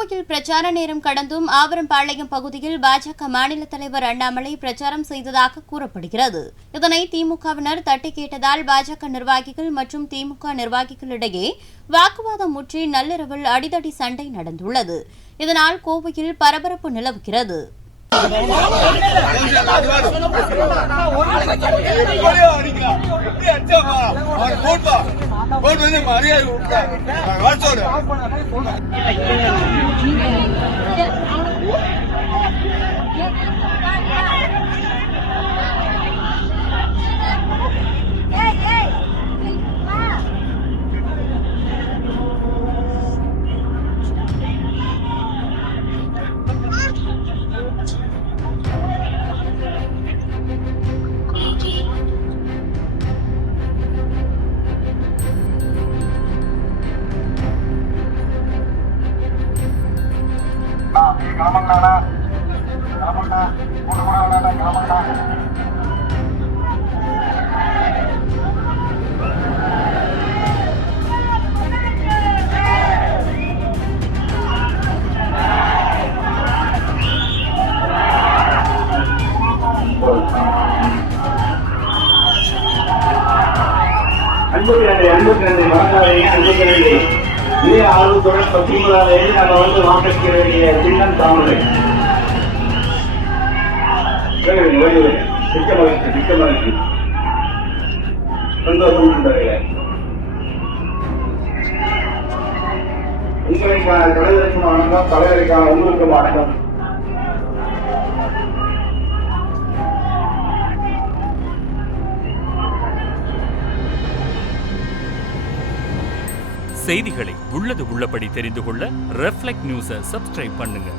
கோவையில் பிரச்சார நேரம் கடந்தும் ஆவரம்பாளையம் பகுதியில் பாஜக மாநில தலைவர் அண்ணாமலை பிரச்சாரம் செய்ததாக கூறப்படுகிறது. இதனை திமுகவினர் தட்டி கேட்டதால் பாஜக நிர்வாகிகள் மற்றும் திமுக நிர்வாகிகளிடையே வாக்குவாதம் முற்றி நள்ளிரவில் அடிதடி சண்டை நடந்துள்ளது. இதனால் கோவையில் பரபரப்பு நிலவுகிறது. இதே ஆர்வத்துடன் 19 நம்ம வந்து வாக்களிக்க வேண்டிய சின்னம் தாமரை. மிக்க மகிழ்ச்சி சந்தோஷம் உங்களை உங்களுக்கான தலைவருக்கும் வணக்கம், தலைவருக்கான உங்களுக்கும் வணக்கம். செய்திகளை உள்ளது உள்ளபடி தெரிந்து கொள்ள ரெஃப்ளெக்ட் நியூஸை சப்ஸ்கிரைப் பண்ணுங்க.